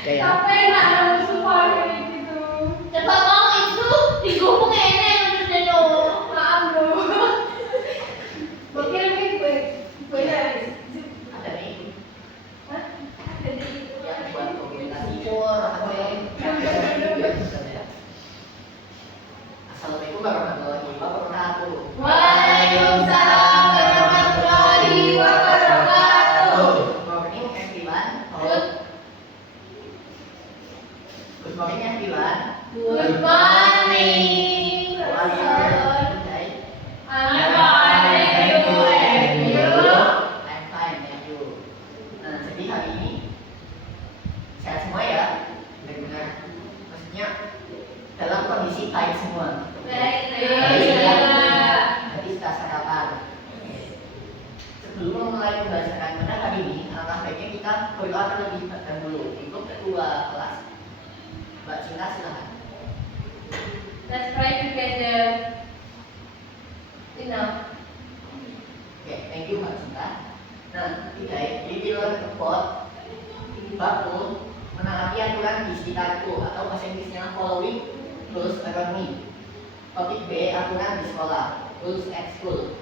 Kayak Apa yang ada support kayak gitu? Coba ngomong itu digubung enak menurut Deno. Maaf bro. Mungkin gue dari ada nih Hah? Jadi yang buat komunikasi atau yang Assalamualaikum warahmatullahi wabarakatuh. Waalaikumsalam warahmatullahi wabarakatuh. Good morning everyone. Good morning everyone. Good morning. How are you today? I'm fine, thank you. And you? I'm fine, thank you. Nah, jadi hari ini sehat semua ya, benar-benar. Maksudnya dalam kondisi baik semua. Baik. Jadi sudah sarapan. Sebelum memulai pembelajaran pada hari ini, alangkah baiknya kita berdoa terlebih dahulu. Untuk ketua kelas, Mbak Cinta silakan. Let's pray together. Enough. Oke, thank you Mbak Cinta. Nah, today we will learn about bab menaati aturan di sekitarku atau bahasa Inggrisnya following rules around me. Topik B, aturan di sekolah, rules at school.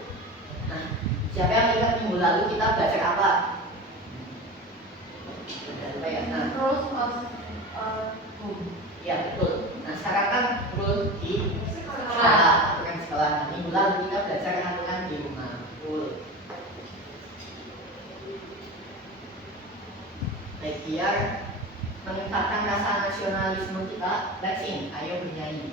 Nah, siapa yang ingat minggu lalu kita belajar apa? Sudah lupa ya? Nah, Rules of home. ya betul. Nah, sekarang kan rule di sekolah, aturan di sekolah. Nah, minggu lalu kita belajar aturan di rumah. Rule. Baik, biar meningkatkan rasa nasionalisme kita, let's sing, ayo bernyanyi.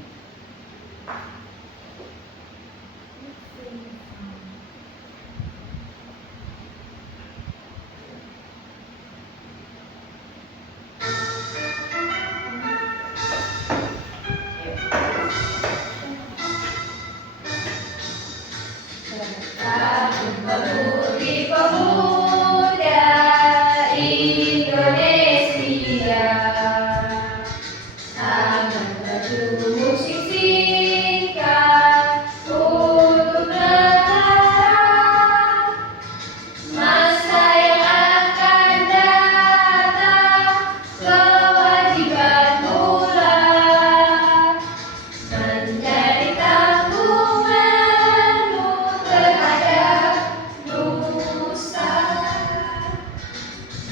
Pemuda Indonesia akan berjuang singkat untuk negara. Masa yang akan datang kewajiban mula menjadi tanggunganmu terhadap nusa,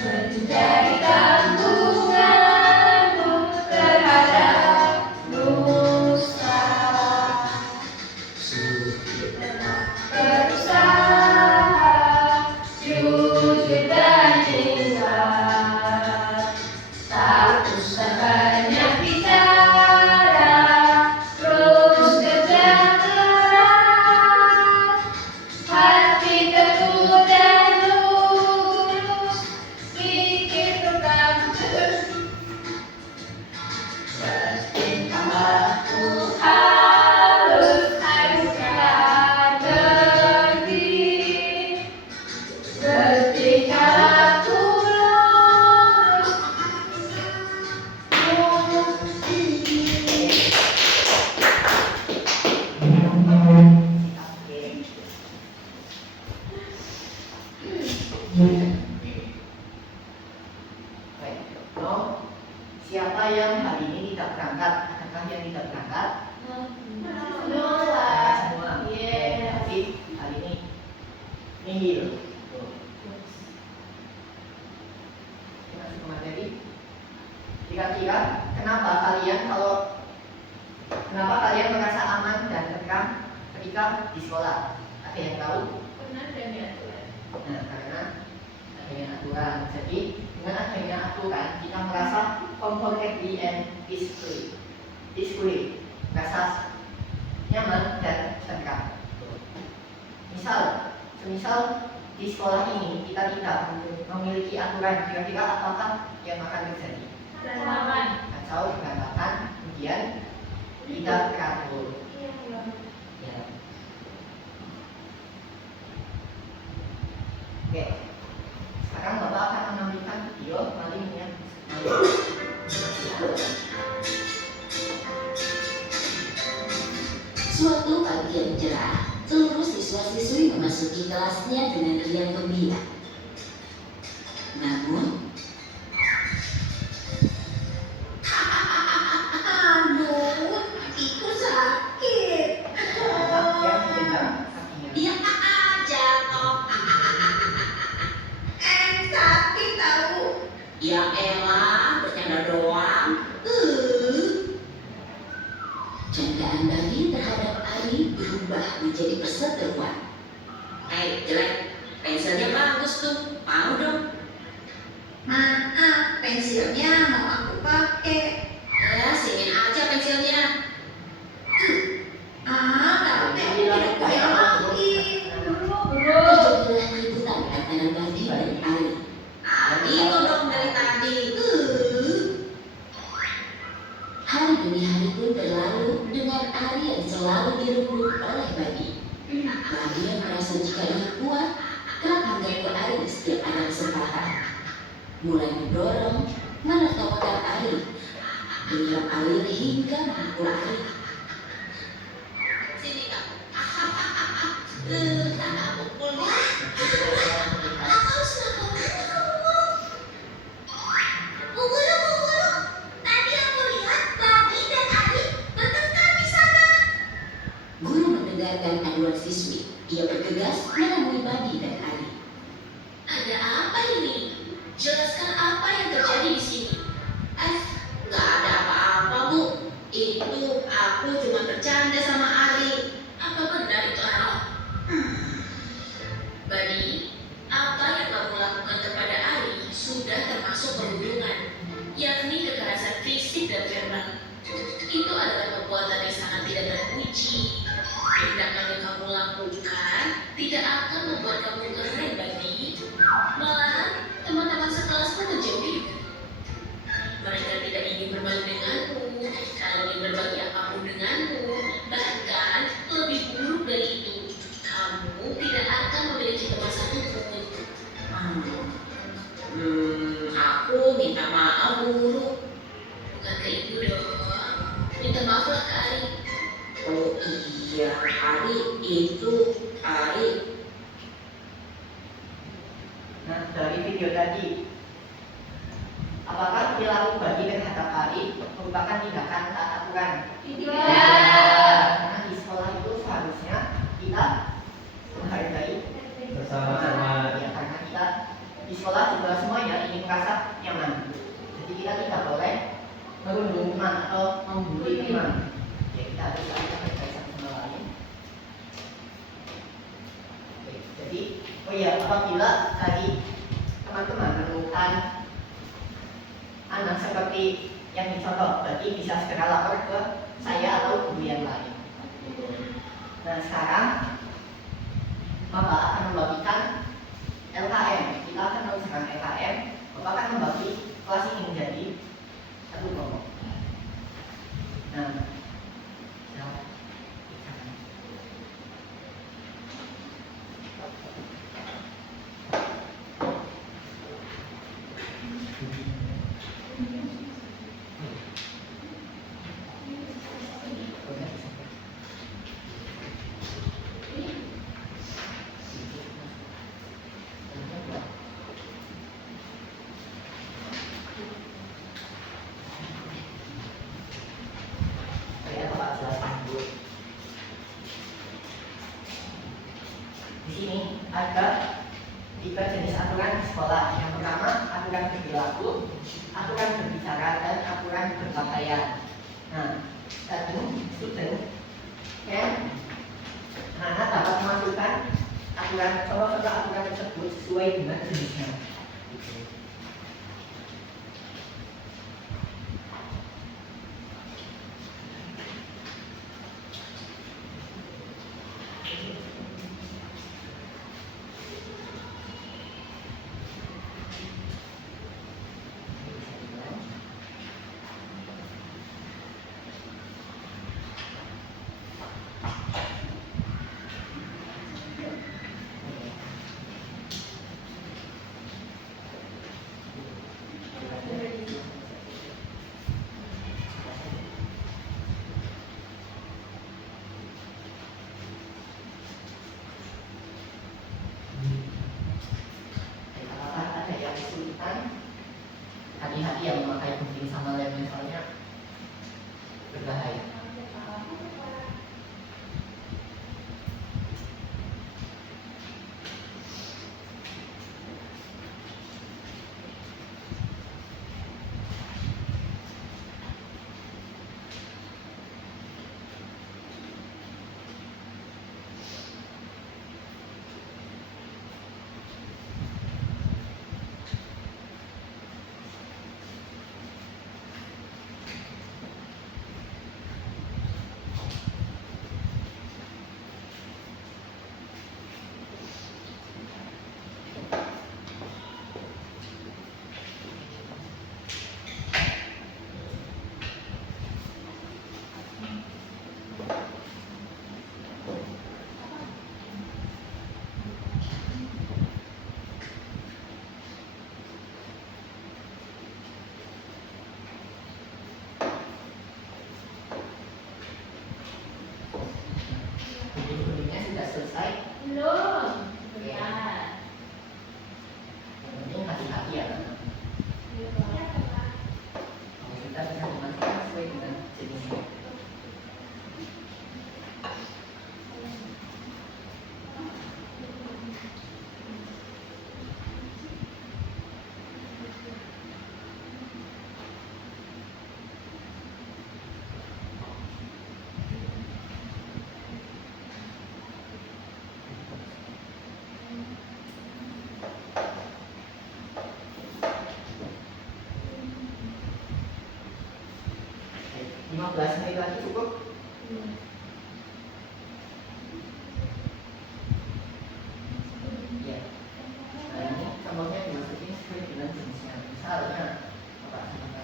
menjadi tanggunganmu terhadap nusa. Berusaha jujur dan ingat, tak usah banyak bicara, terus kerja keras, hati teguh dan lurus, pikir tentang aku harus ngerti ketika aku lurus. Baik, no. Siapa yang hari ini tidak berangkat? Adakah yang tidak berangkat? Berangkat semua. Tapi hari ini nihil. Tuh. Kita masuk ke materi. Kira-kira kenapa kalian merasa aman dan tentram ketika di sekolah? Ada yang tahu? Nah, karena adanya aturan. Jadi dengan adanya aturan kita merasa comfortably and peacefully, merasa nyaman dan tentram. Semisal di sekolah ini kita tidak memiliki aturan, kira-kira apakah yang akan terjadi? Kacau, berantakan, kemudian tidak teratur. Ya. Oke, sekarang Bapak akan menampilkan video malingnya. Suatu pagi yang cerah, seluruh siswa-siswi memasuki kelasnya dengan riang gembira. Namun, Ya elah, bercanda doang. Candaan Bagi terhadap Ari berubah menjadi perseteruan. Hei, jelek. Pensilnya bagus tuh. Mau dong. Maaf, pensilnya mau aku pakai. Singin aja pensilnya. Tapi aku tidak kaya lagi. Terjadilah keributan antara Bagi dan Ari. Itu dong dari tadi. Hari demi hari pun berlalu dengan Ari yang selalu dirundung oleh Bagi. Bagi yang merasa jika ia kuat, kerap mengganggu Ari setiap ada kesempatan. Mulai mendorong, menertawakan Ari, menyiram air hingga memukul Ari. Sini kamu. Tak pukulnya. Guru mendengarkan aduan siswi. Ia bergegas menemui Bagi dan Ari. Ada apa ini? Jelaskan apa yang terjadi di sini. Nggak ada apa-apa, Bu. Itu aku cuma bercanda sama Ari. Apa benar itu, Ari? Bagi, apa yang kamu lakukan kepada Ari sudah termasuk perundungan, yakni kekerasan fisik dan verbal. Itu adalah perbuatan yang sangat tidak terpuji. Tindakan yang kamu lakukan tidak akan membuat kamu keren, Bagi. Malahan, teman-teman sekelas pun menjauhi. Mereka tidak ingin berbagi denganmu, kalau ingin berbagi apapun denganmu. Bahkan, lebih buruk dari itu, kamu tidak akan memiliki teman satupun. Aku minta maaf, Guru. Bukan ke ibu dong. Minta maaflah ke Ari. Oh iya, Ari itu Ari. Nah, dari video tadi, apakah perilaku Bagi terhadap Ari merupakan tindakan tak aturan? Tidak. Karena di sekolah itu seharusnya kita menghargai Bersama-sama. ya, karena kita di sekolah juga semuanya ingin merasa nyaman. Jadi kita tidak boleh merundung teman atau membuli teman. Ya, kita harus saling menghargai satu sama lain. Oke, jadi, oh ya, apabila tadi teman-teman menemukan anak seperti yang dicontoh, berarti bisa segera lapor ke saya atau guru yang lain. Nah, sekarang Bapak akan membagikan LKM. Kita akan meneruskan LKM. Bapak akan membagi kelas ini menjadi satu kelompok. Nah, saya Bapak jelaskan dulu. Di sini ada 3 jenis aturan di sekolah. Yang pertama, aturan berperilaku, aturan berbicara, dan aturan berbahaya. Nah, student can anak dapat memasukkan contoh-contoh aturan tersebut sesuai dengan jenisnya. Apakah ada yang kesulitan? Hati-hati yang memakai gunting sama lem, soalnya berbahaya. 15 menit lagi cukup? Iya. Nah ini contohnya dimasukin script dengan jenisnya. Misalnya apa namanya?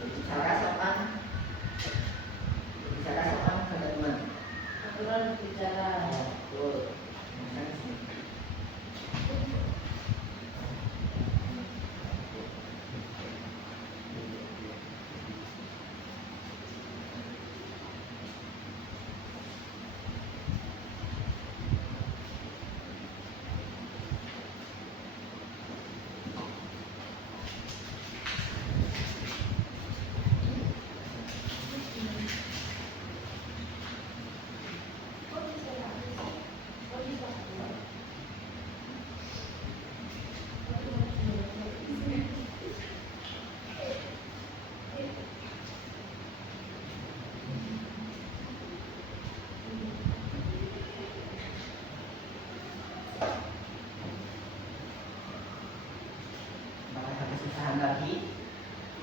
Berbicara sopan pada teman. Aturan berbicara. Betul. Misalnya di sini. Maka ada kesusahan lagi.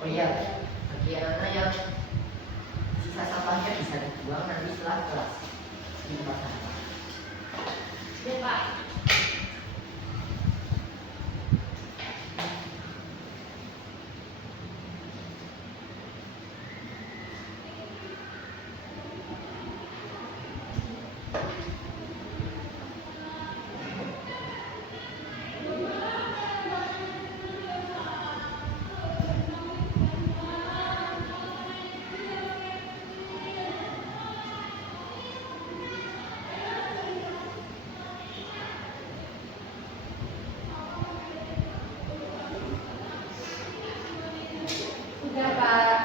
Oh iya, bagi anak yang sisa sampahnya bisa dibuang nanti setelah kelas di tempat sampah. Ya Pak. Sudah Pak.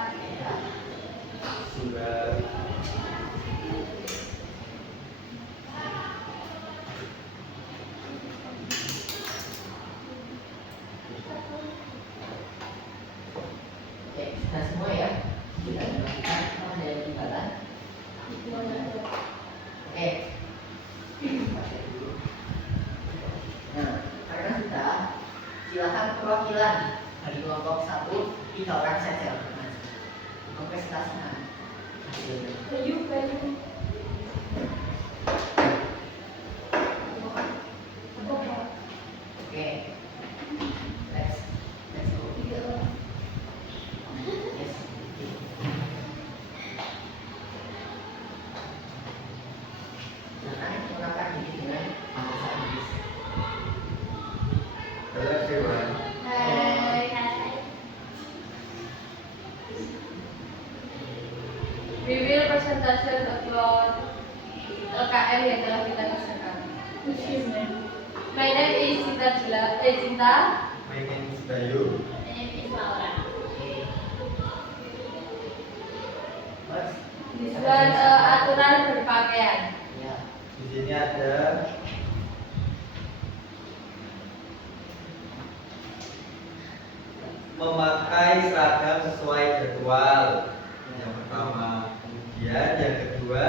Sudah. Oke, sudah semua ya. Kita lanjutkan sama dari tinggalan. Oke. Baca dulu. Nah, karena sudah, silakan perwakilan dari kelompok 1 3 orang saja mempresentasikan hasilnya. Bayu. Oke, let's go. Yes. Silakan gunakan diri dengan bahasa Inggris. Hello everyone. Hai. We will presentation about LKM yang telah kita kerjakan. My name is Cinta. My name is Bayu. Ini Laura. Oke. First, This one aturan berpakaian. ya. Di sini ada memakai seragam sesuai jadwal. Yang pertama. Kemudian yang kedua,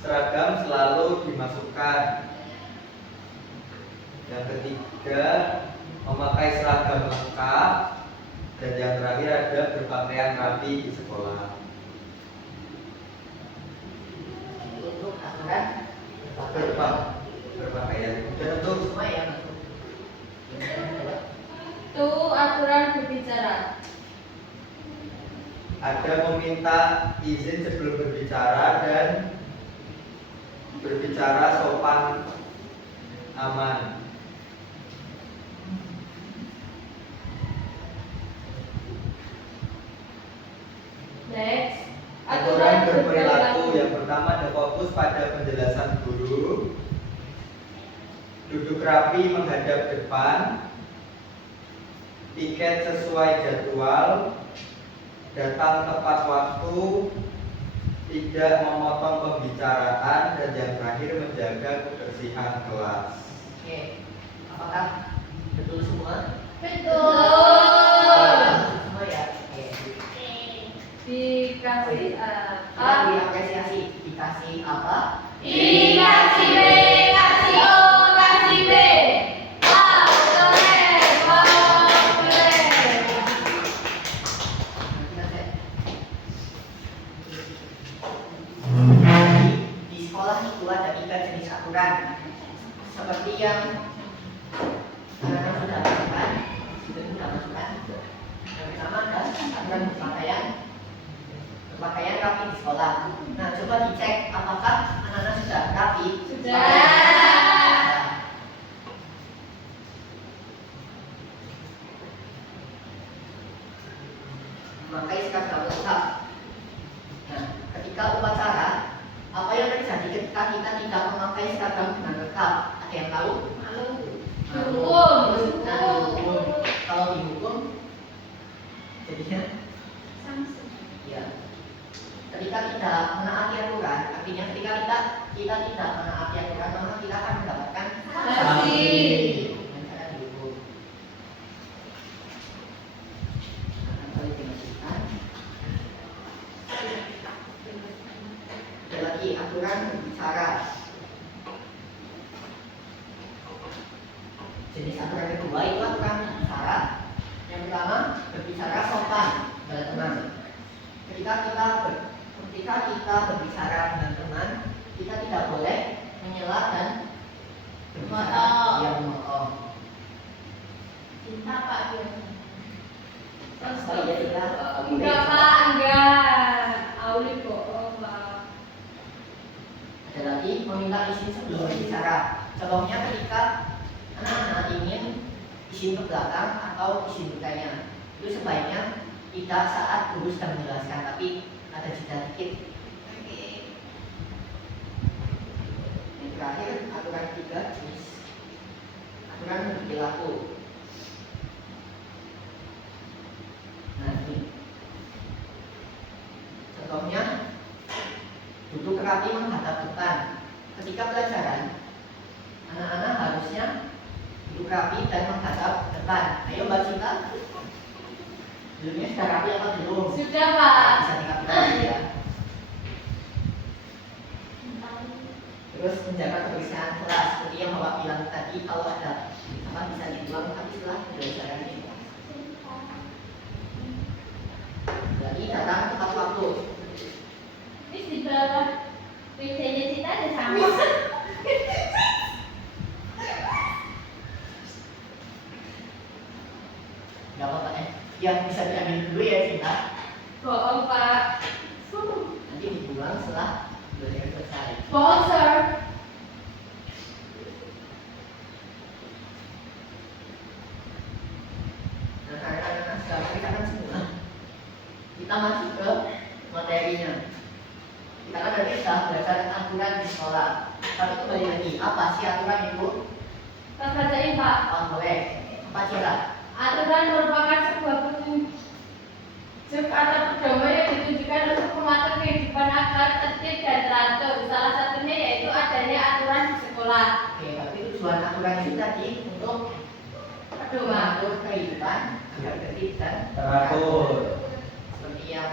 seragam selalu dimasukkan. Yang ketiga, memakai seragam lengkap. Dan yang terakhir ada berpakaian rapi di sekolah. Untuk aturan Berpakaian. Dan untuk semua ya masuk. Itu aturan berbicara. ada meminta izin sebelum berbicara dan berbicara sopan aman. Next, Aturan berperilaku yang pertama ada fokus pada penjelasan guru, duduk rapi menghadap depan, piket sesuai jadwal, datang tepat waktu, tidak memotong pembicaraan, dan yang terakhir menjaga kebersihan kelas. Oke, apakah betul semua? Betul. Semua ya. Oke. Dikasih Kita diapresiasi. Dikasih apa? Dikasih B, kasih O, kasih B. Wow, keren, wow, keren. memakai seragam lengkap. Nah, ketika upacara, apa yang terjadi ketika kita tidak memakai seragam dengan lengkap? Ada yang tahu? Malu. Dihukum. Nah, dihukum. Kalau dihukum, jadinya ya. Ketika tidak menaati aturan, artinya ketika kita tidak menaati aturan, maka kita akan mendapatkan Sanksi. dengan cara dihukum. Akan kali dimasukkan. Ada lagi aturan berbicara. Jenis aturan kedua itu aturan berbicara. Yang pertama, berbicara sopan pada teman. Ketika kita berbicara dengan teman, kita tidak boleh menyela dan berbicara yang memotong. Cinta Pak dia. Oh iya, kita Enggak Pak, enggak. Auli kok Pak. ada lagi meminta izin sebelum berbicara. Contohnya ketika anak-anak ingin izin ke belakang atau izin bertanya, itu sebaiknya tidak saat guru sedang menjelaskan, tapi ada jeda dikit. Yang terakhir, aturan ketiga, jenis aturan berperilaku. Nah ini contohnya, duduk rapi menghadap depan. Ketika pelajaran, anak-anak harusnya duduk rapi dan menghadap depan. Ayo Mbak Cinta, duduknya sudah rapi apa belum? Sudah Pak. Bisa dikapitalisasi ya. Terus menjaga kebersihan kelas, seperti yang Bapak bilang tadi, kalau ada apa bisa dibuang, tapi setelah pembelajaran ini. Jadi datang tepat waktu. Ini di bawah WC-nya Cita ada sama. Gak apa-apa yang bisa diambil dulu ya Cinta. Bohong Pak. Nanti dibuang setelah belajar selesai. Bohong Sir. Nah, anak-anak sekarang kita kan semua, kita masuk ke materinya. Kita kan tadi sudah belajar aturan di sekolah. Tapi kembali lagi, apa sih aturan itu? Kita bacain Pak. Oh, boleh. Apa Cira? Aturan merupakan sebuah petunjuk atau pedoman yang ditujukan untuk mengatur kehidupan agar tertib dan teratur. Salah satunya yaitu adanya aturan di sekolah. Oke, tapi tujuan aturan itu tadi untuk Pedoman. mengatur kehidupan agar tertib dan Teratur. Seperti yang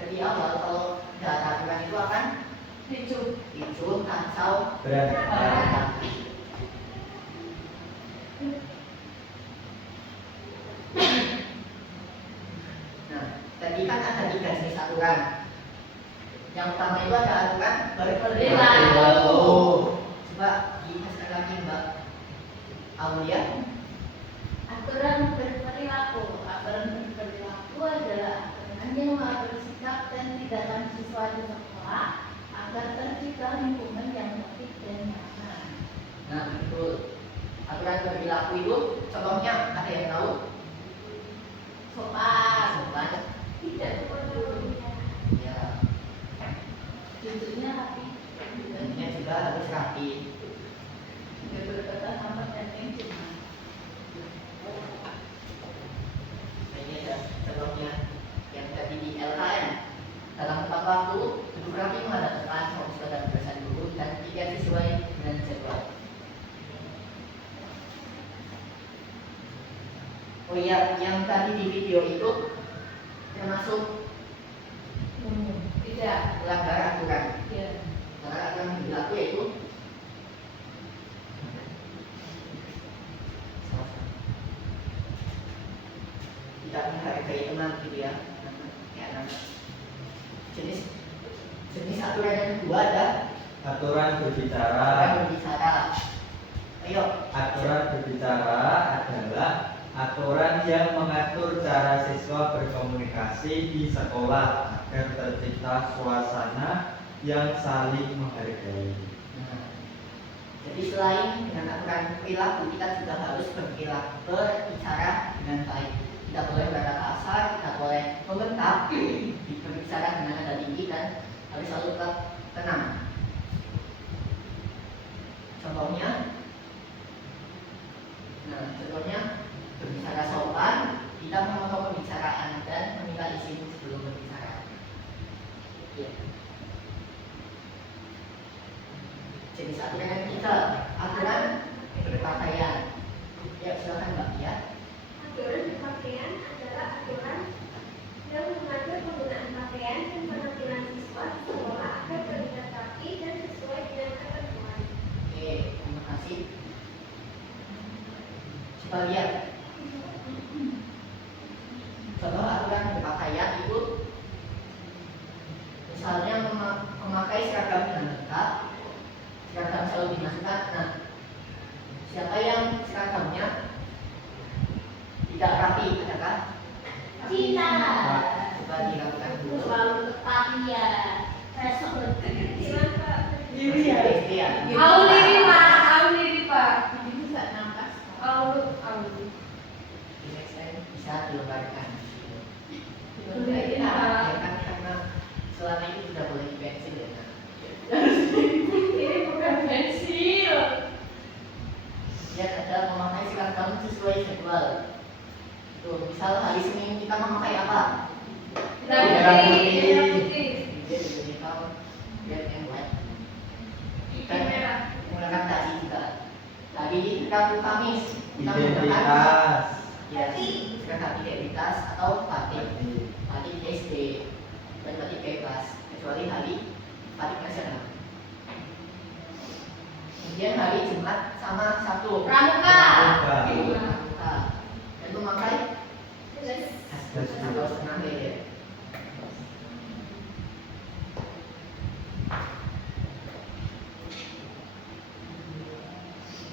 dari awal, kalau tidak ada aturan itu akan ricuh, kacau, Berantakan. Nah, tadi kan ada 3 jenis aturan. Yang pertama itu ada aturan Berperilaku. Coba dikasih lagi Mbak Aulia. Aturan berperilaku. Aturan berperilaku adalah aturan yang mengatur sikap dan tindakan siswa di sekolah agar tercipta lingkungan yang tertib dan nyaman. Nah, betul. Aturan berperilaku itu contohnya ada yang tahu? Sopan. Sopan. Tidak seperti Ya, duduknya rapi. dan juga harus rapi. Tidak berkata sama dan yang cuma. Nah, ini ada contohnya yang tadi di LKM. Dalam tepat waktu, duduk rapi menghadap depan, fokus pada pembahasan guru dan tidak sesuai dengan jadwal. Oh iya, yang tadi di video itu termasuk Tidak. melanggar aturan. Ya. Karena aturan yang berlaku yaitu tidak menghargai teman gitu ya. Ya, jenis aturan yang kedua ada Aturan berbicara. aturan berbicara. Ayo, Aturan berbicara adalah aturan yang mengatur cara siswa berkomunikasi di sekolah agar tercipta suasana yang saling menghargai. nah, jadi selain dengan aturan perilaku, kita juga harus berbicara dengan baik. tidak boleh berkata kasar, tidak boleh membentak, berbicara dengan nada tinggi dan harus selalu tetap tenang. Contohnya, berbicara sopan, kita memotong pembicaraan dan meminta izin sebelum berbicara. Ya. Jenis aturan yang ketiga, aturan berpakaian. Ya, silakan Mbak ya. Aturan berpakaian adalah aturan yang mengatur penggunaan pakaian dan penampilan siswa di sekolah agar terlihat rapi dan sesuai dengan ketentuan. Oke, terima kasih. Coba lihat. Contoh aturan berpakaian itu misalnya memakai seragam dengan lengkap, seragam selalu dimasukkan. Nah, siapa yang seragamnya tidak rapi, adakah? Cina. Coba dilakukan dulu. Selalu tepat ya. Besok Silakan Pak. SD ya. Aku liri pak. Jadi bisa nangkas. Aku. Di next time bisa dilonggarkan. Boleh, Ya, Pak. kan karena selama ini sudah boleh di pensil ya. Nah. Ini bukan pensil. Lihat ada memakai seragam sesuai jadwal. Tuh, misal hari Senin kita memakai apa? Merah putih. Dia uniform red and white. Ikan merah. Menggunakan dasi juga. Tadi Rabu Kamis kita menggunakan Identitas. ya seragam identitas atau batik SD dan batik bebas kecuali hari batik nasional. Kemudian hari Jumat sama Sabtu Pramuka. Pramuka. Dan memakai atau setengah leher.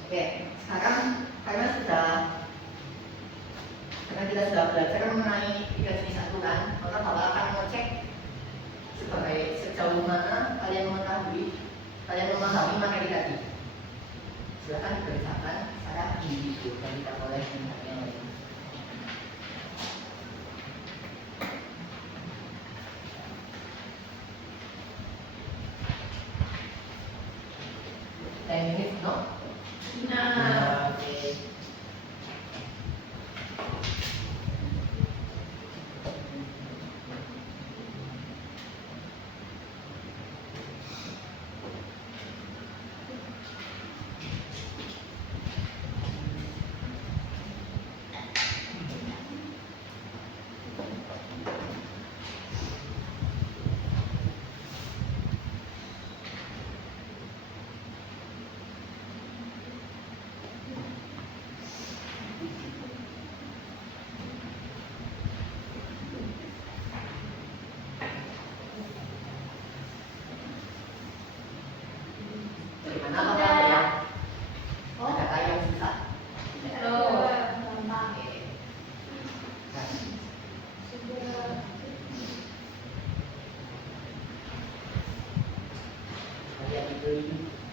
Oke, sekarang karena kita sudah belajar mengenai 3 jenis aturan, maka Bapak akan mengecek sejauh mana kalian memahami materi tadi. Silakan dikerjakan secara individu dan tidak boleh melihat yang lain. Minutes, no? Nah. Oke. Bagaimana Bapak ya? Adakah yang susah? Gampang. Oke. Nah, kalian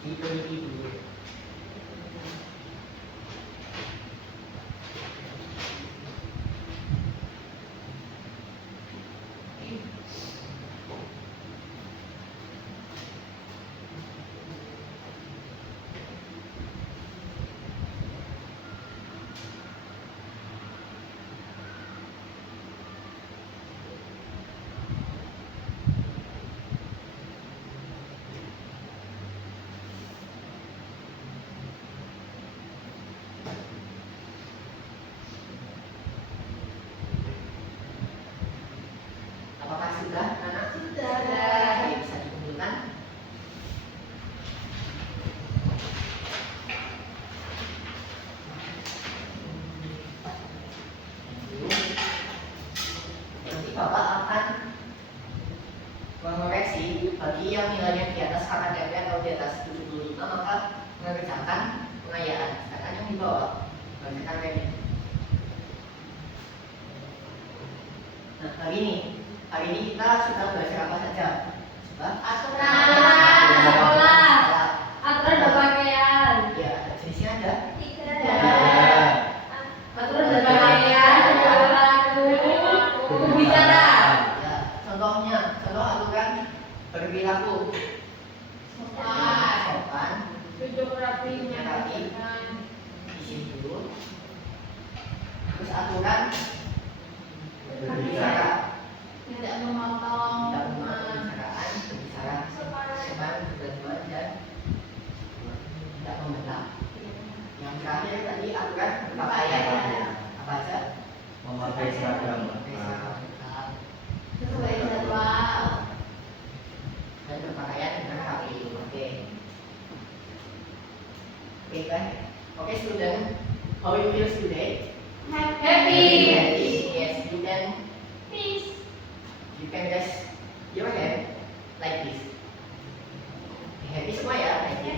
diteliti dulu. Apakah sudah, anak? Sudah. Oke, bisa dikumpulkan. Nanti Bapak akan mengoreksi bagi yang nilainya di atas KKTP atau di atas 75 maka mengerjakan pengayaan. Sedangkan yang di bawah mengerjakan remit. Nah, hari ini kita sudah belajar apa saja? Coba. Aturan sekolah. Aturan berpakaian. Ya, jenisnya ada. Tiga. Aturan berpakaian. Aturan aturan berbicara, tidak memotong, tidak memotong pembicaraan, berbicara sopan, berdua dan tidak membelah. Yang terakhir tadi aturan berpakaian. Apa aja? Memakai seragam lengkap. sesuai jadwal. Dan berpakaian dengan rapi. Oke. Oke kan? Oke student, how you feel today? Happy. Yes, you can. Peace. You can rest your hand like this. Happy semua ya? Happy.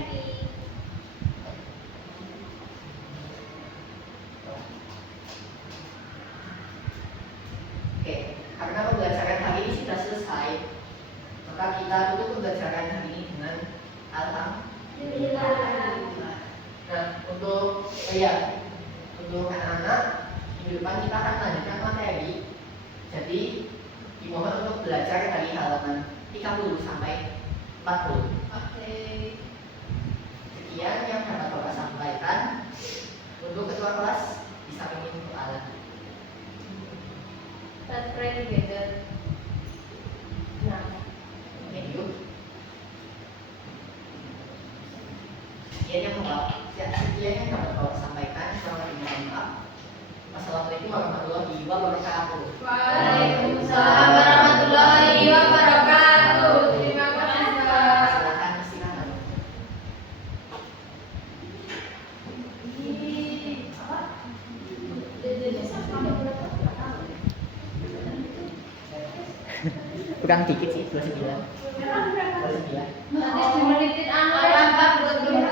Oke, karena pembelajaran hari ini sudah selesai, maka kita tutup pembelajaran hari ini dengan alhamdulillah. Nah, untuk untuk anak-anak minggu depan kita akan lanjutkan materi. Jadi dimohon untuk belajar dari halaman 30 sampai 40. Oke. Sekian yang dapat Bapak sampaikan. Untuk ketua kelas bisa ingin soalan. Let's pray together. Nah, Thank you. Sekian yang dapat Bapak sampaikan. Selamat mohon maaf. Wassalamualaikum warahmatullahi wabarakatuh. Waalaikumsalam warahmatullahi wabarakatuh. Terima kasih, Pak. Silakan. Kurang dikit sih, 29. 29. Nanti dimenitin anak 44 belum